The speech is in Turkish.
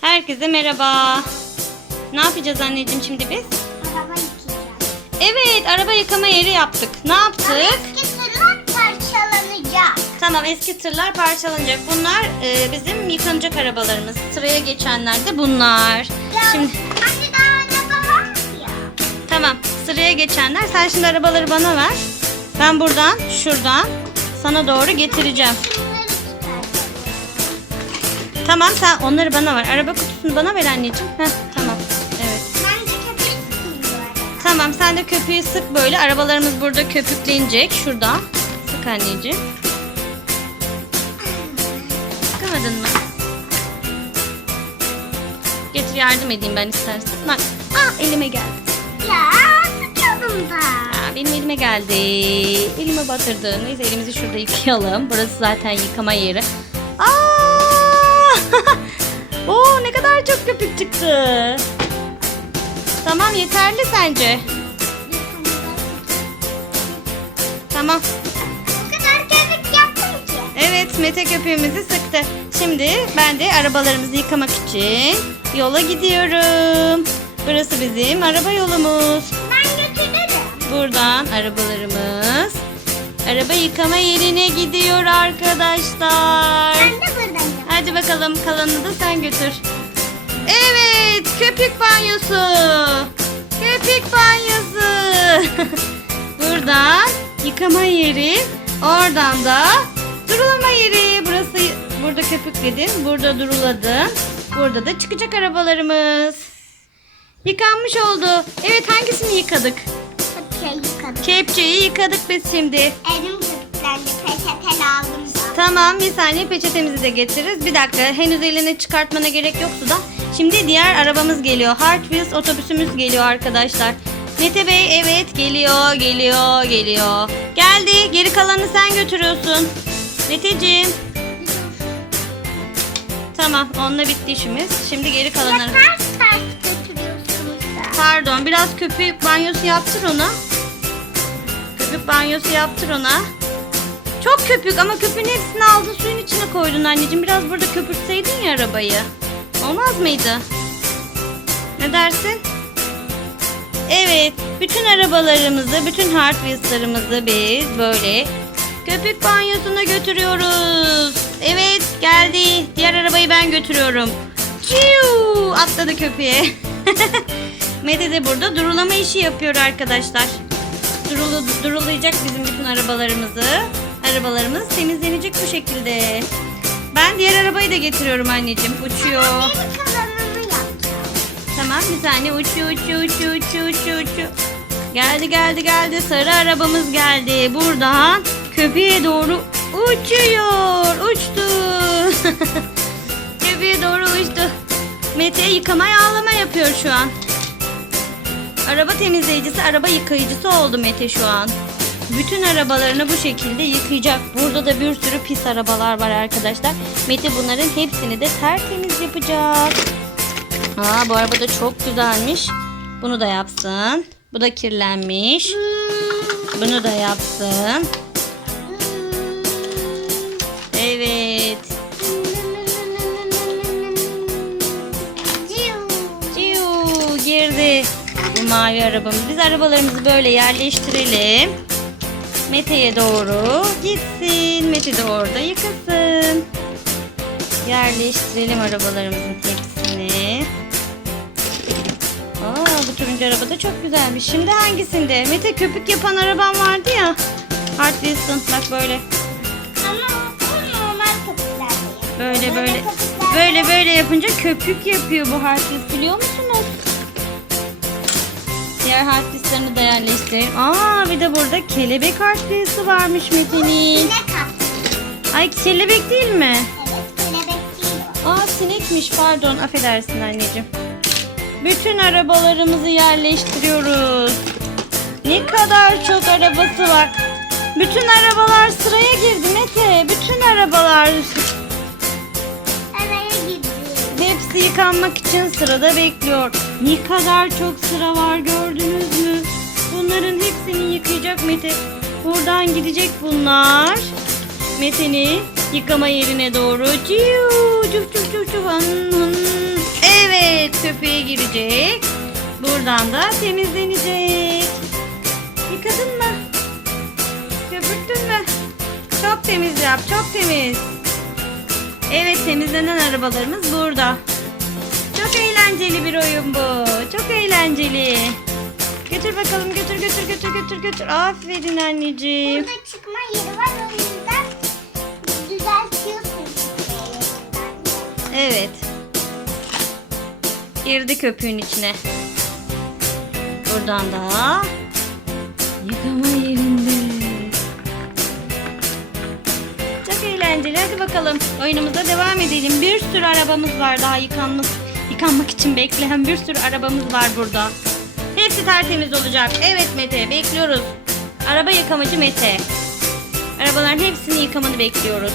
Herkese merhaba. Ne yapacağız anneciğim şimdi biz? Araba yıkayacağız. Evet, araba yıkama yeri yaptık. Ne yaptık? Eski tırlar parçalanacak. Tamam, eski tırlar parçalanacak. Bunlar e, bizim yıkanacak arabalarımız. Sıraya geçenler de bunlar. Ya, Şimdi Anne daha araba var ya? tamam, sıraya geçenler. Sen şimdi arabaları bana ver. Ben buradan, şuradan sana doğru getireceğim. Tamam, sen onları bana ver. Araba kutusunu bana ver anneciğim. Heh, tamam. Evet. Tamam sen de köpüğü sık böyle. Arabalarımız burada köpüklenecek. Şurada. Sık anneciğim. Sıkamadın mı? Getir yardım edeyim ben istersen. Bak. Aa elime geldi. Geldi. Elime batırdı. Neyse elimizi şurada yıkayalım. Burası zaten yıkama yeri. Aa! Oo ne kadar çok köpük çıktı. Tamam yeterli sence? Tamam. Bu kadar köpek yaptım ki. Evet Mete köpüğümüzü sıktı. Şimdi ben de arabalarımızı yıkamak için yola gidiyorum. Burası bizim araba yolumuz. Buradan arabalarımız araba yıkama yerine gidiyor arkadaşlar. Ben de buradan yapayım. Hadi bakalım kalanını da sen götür. Evet köpük banyosu. Köpük banyosu. Buradan yıkama yeri. Oradan da durulama yeri. Burası burada köpükledin. Burada duruladın. Burada da çıkacak arabalarımız. Yıkanmış oldu. Evet hangisini yıkadık? Yıkadım. Kepçeyi yıkadık biz şimdi. Elim köpüklendi. Peçete lazım. Tamam bir saniye peçetemizi de getiririz. Bir dakika henüz eline çıkartmana gerek yoktu da. Şimdi diğer arabamız geliyor. Hard Wheels otobüsümüz geliyor arkadaşlar. Mete Bey evet geliyor geliyor geliyor. Geldi geri kalanı sen götürüyorsun. Meteciğim. Tamam onunla bitti işimiz. Şimdi geri kalanları. Pardon biraz köpük banyosu yaptır ona. Banyosu yaptır ona. Çok köpük ama köpüğün hepsini aldın suyun içine koydun anneciğim. Biraz burada köpürtseydin ya arabayı. Olmaz mıydı? Ne dersin? Evet, bütün arabalarımızı, bütün Hard Wheels'larımızı biz böyle köpük banyosuna götürüyoruz. Evet, geldi. Diğer arabayı ben götürüyorum. Ciu! Atladı köpeğe. Mete de burada durulama işi yapıyor arkadaşlar. Durulu, durulayacak bizim bütün arabalarımızı. Arabalarımız temizlenecek bu şekilde. Ben diğer arabayı da getiriyorum anneciğim. Uçuyor. Tamam bir saniye uçuyor uçuyor uçuyor uçuyor uçuyor uçuyor. Geldi geldi geldi sarı arabamız geldi. Buradan köpeğe doğru uçuyor. Uçtu. köpeğe doğru uçtu. Mete yıkama yağlama yapıyor şu an. Araba temizleyicisi, araba yıkayıcısı oldu Mete şu an. Bütün arabalarını bu şekilde yıkayacak. Burada da bir sürü pis arabalar var arkadaşlar. Mete bunların hepsini de tertemiz yapacak. Aa bu araba da çok güzelmiş. Bunu da yapsın. Bu da kirlenmiş. Bunu da yapsın. Evet. Mavi arabamız. Biz arabalarımızı böyle yerleştirelim. Mete'ye doğru gitsin. Mete de orada yıkasın. Yerleştirelim arabalarımızın hepsini. Aa bu turuncu araba da çok güzelmiş. Şimdi hangisinde? Mete köpük yapan araban vardı ya. Hard Wilson. Bak böyle. Ama o normal köpükler. Böyle böyle. Böyle böyle yapınca köpük yapıyor bu Hard Wheels biliyor musunuz? Diğer Hard Wheels'larını da yerleştirelim. Aa bir de burada kelebek Hard Wheels'ı varmış kat? Ay kelebek değil mi? Evet kelebek değil. Aa sinekmiş pardon affedersin anneciğim. Bütün arabalarımızı yerleştiriyoruz. Ne kadar çok arabası var. Bütün arabalar sıraya girdi Mete. Bütün arabalar. Yıkanmak için sırada bekliyor. Ne kadar çok sıra var gördünüz mü? Bunların hepsini yıkayacak Mete. Buradan gidecek bunlar. Mete'nin yıkama yerine doğru. Ciu, cuf cuf cuf cuf. Evet köpüğe girecek. Buradan da temizlenecek. Yıkadın mı? Köpürttün mü? Çok temiz yap, çok temiz. Evet, temizlenen arabalarımız burada. Eğlenceli bir oyun bu. Çok eğlenceli. Götür bakalım, götür götür götür götür götür. Aferin anneciğim. Burada çıkma yeri var o yüzden düzeltiyorsun. Evet. Girdi köpüğün içine. Buradan da yıkama yerinde. Çok eğlenceli. Hadi bakalım oyunumuza devam edelim. Bir sürü arabamız var daha yıkanmak, yıkanmak için bekleyen bir sürü arabamız var burada. Hepsi tertemiz olacak. Evet Mete bekliyoruz. Araba yıkamacı Mete. Arabaların hepsini yıkamanı bekliyoruz.